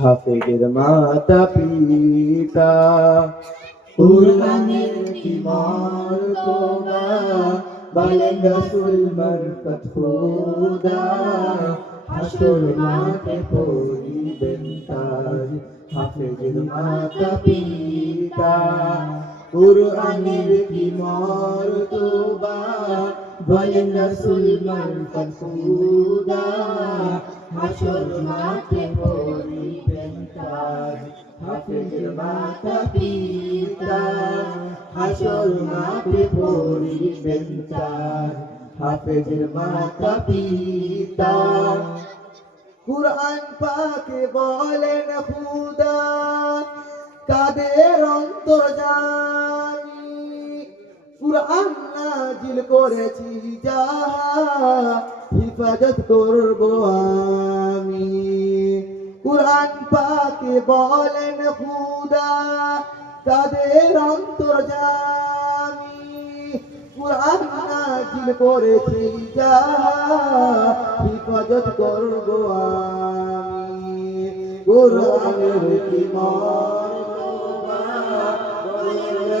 হাফেজের মাতা পিতা। কুরআনের কি মর্তবা বলেন রাসূল মারফত খুদা। হাসর মাঠে পড়িবেন তাজ হাফেজের মাতা পিতা। কুরআনের কি মর্তবা বলেন রাসূল মারফত খুদা। হাসর মাঠে পড়িবেন তাজ হাফেজের মাতা পিতা হাসর মাঠে পড়িবেন তাজ হাফেজের মাতা পিতা কুরআন পাকে বলেন খুদা কাদের অন্তর্জামী কুরআন নাজিল করেছি যাহা হিফাজত করব আমি। কুরআন পাকে বলেন খুদা কাদের অন্তর্জামী কুরআন নাজিল করেছি যা, হিফাজত করব আমি। কুরআনের কি মর্তবা বলেন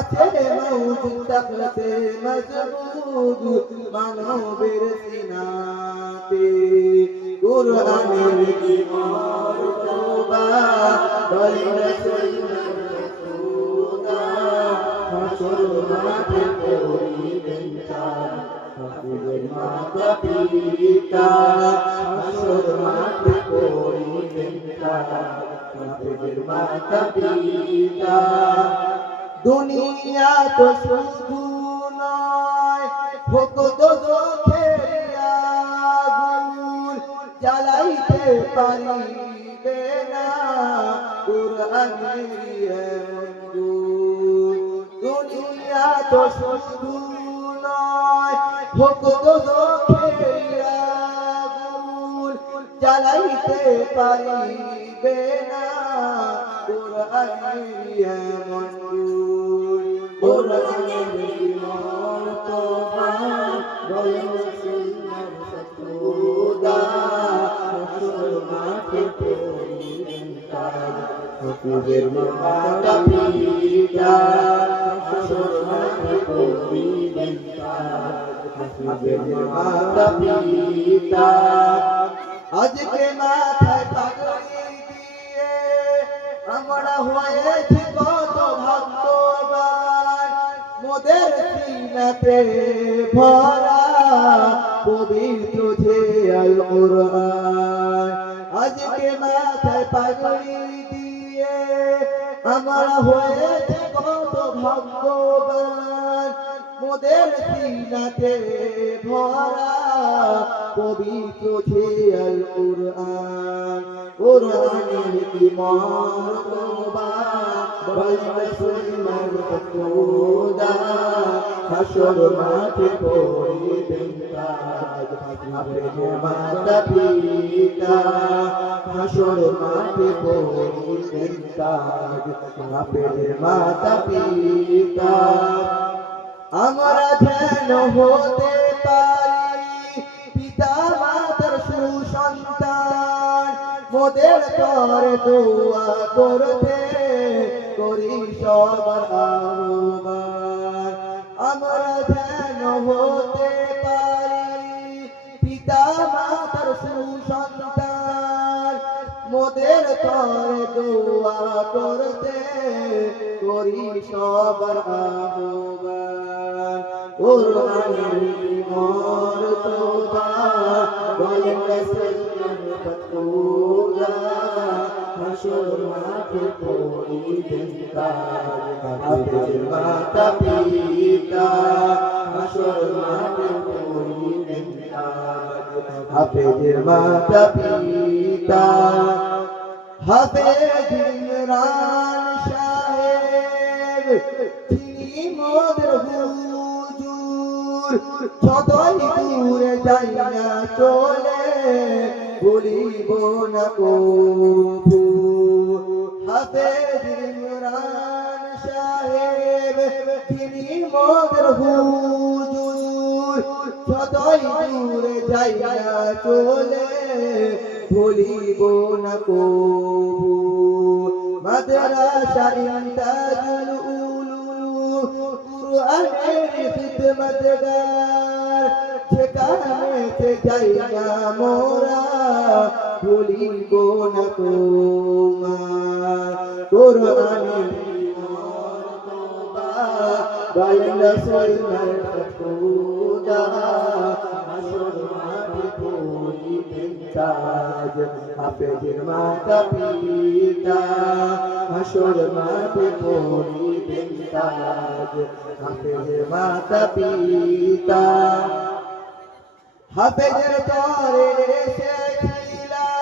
আছে মৌজুদ লাখতে মজবুদ মানবের সিনাতে। কুরআনের কি মর্তবা বলেন রাসূল। খুদা হাসর মাঠে পড়িবেন তার হাফিজের মাতা পিতা। হাসর মাঠে পড়িবেন তার হাফিজের মাতা পিতা। দুনিয়া তো শুধু নয়, ভোগ দোজখের আগুন জ্বালাইতে পারিবে না। দুনিয়া তো শুধু নয়, ভোগ দোজখের আগুন জ্বালাইতে পারিবে না কুরআনের এমন হাফিজের মাতা পিতা হাসর পড়িবেন তার হাফিজের মাতা পিতা। আজকে মাথায় পাগড়ি দিয়ে আমরা হয়েছি কত ভাগ্যবান মোদের সিনাতে ভরা পবিত্র যে আল কোরআন। আজকে মাথায় পাগড়ি দিয়ে আমরা হয়েছি কত ভাগ্যবান। মোদের সিনাতে ভরা পবিত্র আল কোরআন। কোরআনের কি মর্তবা বলবে সুন্নার খুদা হাসর মাঠে পড়িবেন তাজ। হাফেজের মাতা পিতা হাসর মাঠে পড়িবেন তাজ। হাফেজের মাতা পিতা আমরা যেন হতে পারি। পিতা মাতার সুসন্তান, মোদের তরে দোয়া করতে করি সবার আহ্বান আমরা যেন হতে পারি। পিতা মাতার সুসন্তান, মোদের তরে দোয়া করতে করি সবার আহ্বান কোরআনের মর্তবা বলেন রাসূলুল্লাহ ফতুল্লাহ হাসর মাঠে করিবেন কাজ হাফেজের মাতা পিতা হাসর মাঠে করিবেন কাজ হাফেজের মাতা পিতা হাফেজ ইমরান সাহেব তিনি মোদের হুজুর যতই দূরে যাই না চলে, ভুলিব না কবু হাফেজ ইমরান সাহেব, তিনি মোদের হুজুর। যতই দূরে যাই না চলে, ভুলিব না কবু মাদ্রাসা ইমতাজুল খিদমতগার যেখানেতে যাই না মোরা। ভুলিব না তোমার হাফেজের মাতা পিতা হাসর মাঠে করিবেন হাফেজের মাতা পিতা হাফেজের তরে এসেছিলাম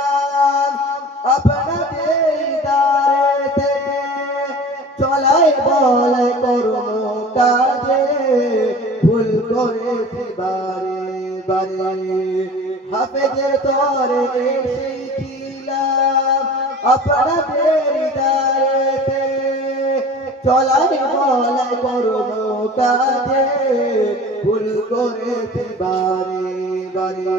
আপনাদের দারেতে চলাই বলে কর্ম কাজে, ভুল বারে বারে। হাফেজের তরে এসেছিলাম আপনাদের দারেতে চলাই বলে কর্ম কাজে ভুল করেছি বারে বারে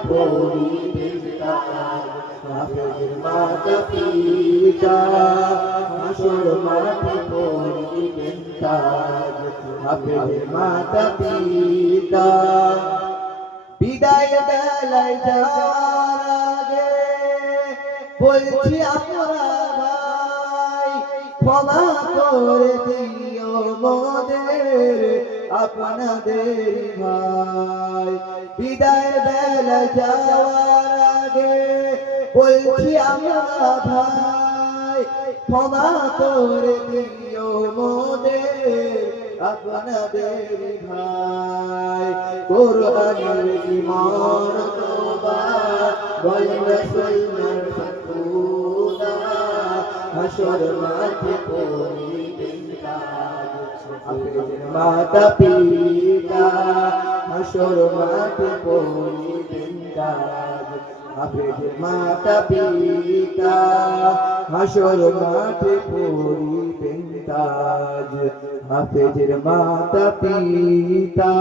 পড়িবে মাতা পিতা বিদায় বেলায় যাওয়ার আগে বলছি আমরা ভাই, ক্ষমা করে দিও মোদের আপনাদের ভাই। বিদায় বেলা যাওয়ার আগে বলছি আমরা ভাই, ক্ষমা করে দিও মোদের আপনাদের ভাই কোরআনের ইমান তোবা বলেন রাসূলের ফাতুদা হাসর মাঠে কাজ হাফেজের মাতা পিতা হাসর মাঠে পড়িবেন কাজ। মাতা পিতা হাসর মাঠে পড়িবেন তাজ হাফেজের মাতা পিতা